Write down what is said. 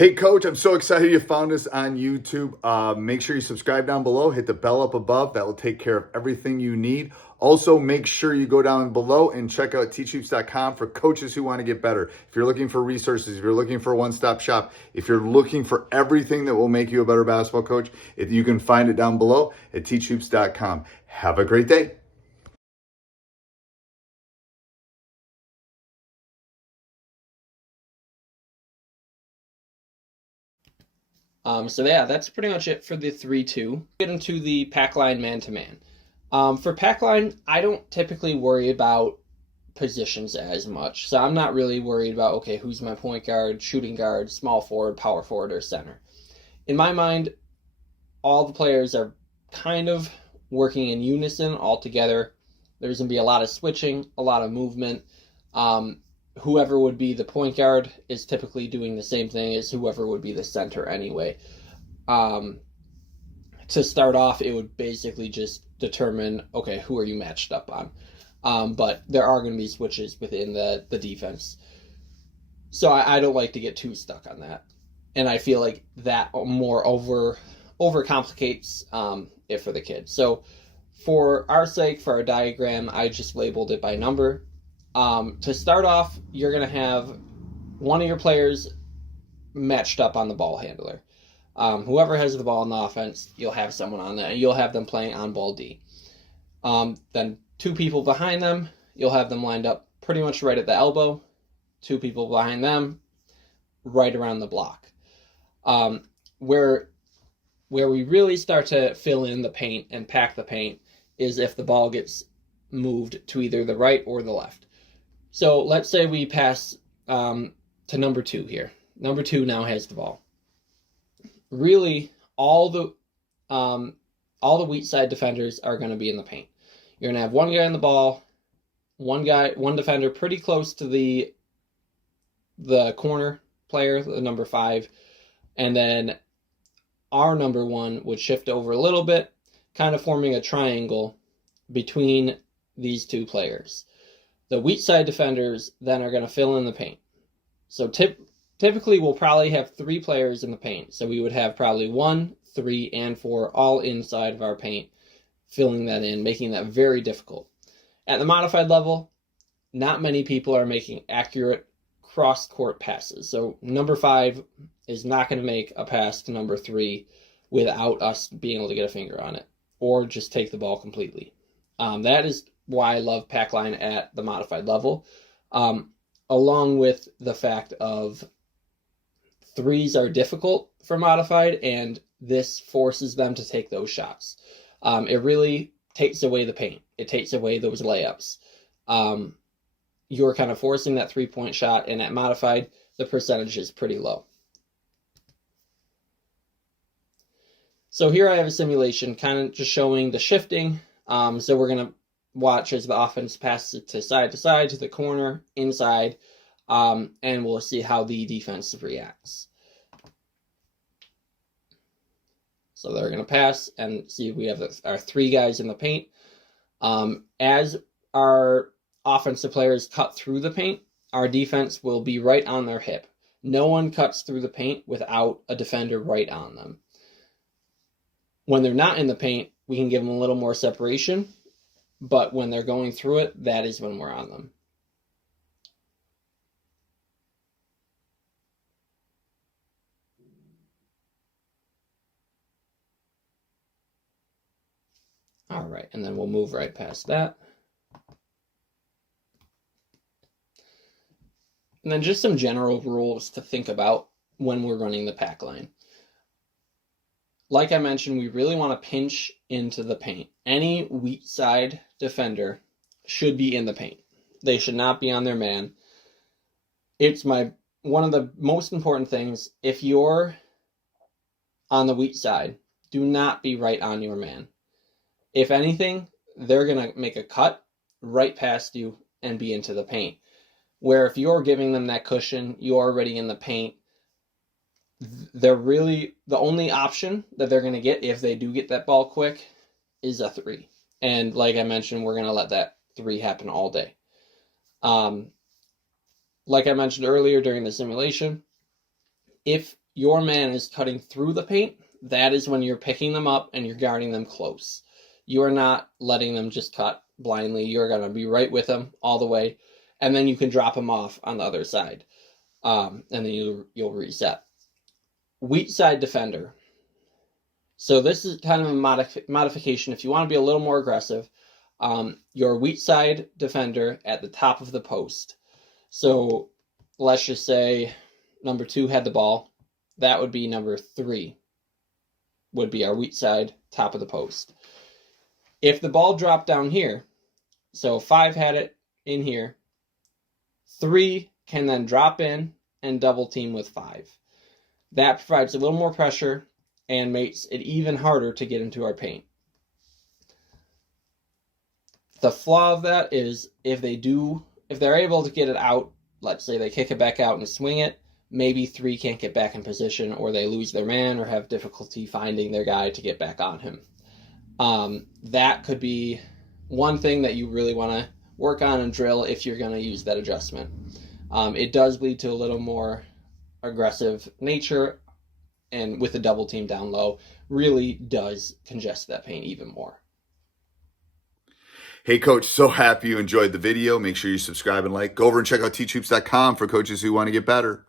Hey, Coach, I'm so excited you found us on YouTube. Make sure you subscribe down below, hit the bell up above. That will take care of everything you need. Also, make sure you go down below and check out teachhoops.com for coaches who want to get better. If you're looking for resources, if you're looking for a one-stop shop, if you're looking for everything that will make you a better basketball coach, you can find it down below at teachhoops.com. Have a great day. So yeah, that's pretty much it for the 3-2. Get into the Packline man-to-man. For Packline, I don't typically worry about positions as much. So I'm not really worried about, okay, who's my point guard, shooting guard, small forward, power forward, or center. In my mind, all the players are kind of working in unison all together. There's going to be a lot of switching, a lot of movement. Whoever would be the point guard is typically doing the same thing as whoever would be the center anyway. To start off, it would basically just determine, okay, who are you matched up on? But there are going to be switches within the defense. So I don't like to get too stuck on that. And I feel like that more overcomplicates it for the kids. So for our sake, for our diagram, I just labeled it by number. To start off, you're going to have one of your players matched up on the ball handler. Whoever has the ball in the offense, you'll have someone on there, and you'll have them playing on ball D. Then two people behind them, you'll have them lined up pretty much right at the elbow. Two people behind them, right around the block. Where we really start to fill in the paint and pack the paint is if the ball gets moved to either the right or the left. So let's say we pass to number 2 here. Number 2 now has the ball. Really, all the weak side defenders are going to be in the paint. You're going to have one guy in the ball, one defender pretty close to the corner player, the number 5, and then our number 1 would shift over a little bit, kind of forming a triangle between these two players. The weak side defenders then are going to fill in the paint. So typically we'll probably have 3 players in the paint. So we would have probably 1, 3, and 4 all inside of our paint, filling that in, making that very difficult. At the modified level, not many people are making accurate cross-court passes. So number 5 is not going to make a pass to number 3 without us being able to get a finger on it, or just take the ball completely. That is why I love Packline at the modified level, along with the fact of 3s are difficult for modified, and this forces them to take those shots. It really takes away the paint. It takes away those layups. You're kind of forcing that 3-point shot, and at modified, the percentage is pretty low. So here I have a simulation kind of just showing the shifting. So we're going to watch as the offense passes it to side, to the corner, inside, and we'll see how the defense reacts. So they're going to pass and see we have our 3 guys in the paint. As our offensive players cut through the paint, our defense will be right on their hip. No one cuts through the paint without a defender right on them. When they're not in the paint, we can give them a little more separation, but when they're going through it, that is when we're on them. All right, and then we'll move right past that. And then just some general rules to think about when we're running the pack line. Like I mentioned, we really want to pinch into the paint. Any weak side defender should be in the paint. They should not be on their man. It's one of the most important things. If you're on the weak side, do not be right on your man. If anything, they're going to make a cut right past you and be into the paint. Where if you're giving them that cushion, you're already in the paint, they're really, the only option that they're going to get if they do get that ball quick is a 3. And like I mentioned, we're going to let that 3 happen all day. Like I mentioned earlier during the simulation, if your man is cutting through the paint, that is when you're picking them up and you're guarding them close. You are not letting them just cut blindly. You're going to be right with them all the way, and then you can drop them off on the other side, and then you'll reset. Weak side defender. So this is kind of a modification. If you want to be a little more aggressive, your weak side defender at the top of the post. So let's just say number 2 had the ball. That would be number 3 would be our weak side, top of the post. If the ball dropped down here, so 5 had it in here, 3 can then drop in and double team with 5. That provides a little more pressure and makes it even harder to get into our paint. The flaw of that is if they're able to get it out, let's say they kick it back out and swing it, maybe 3 can't get back in position, or they lose their man or have difficulty finding their guy to get back on him. That could be one thing that you really want to work on and drill if you're going to use that adjustment. It does lead to a little more aggressive nature, and with a double team down low, really does congest that paint even more. Hey, Coach, so happy you enjoyed the video. Make sure you subscribe and like. Go over and check out teachhoops.com for coaches who want to get better.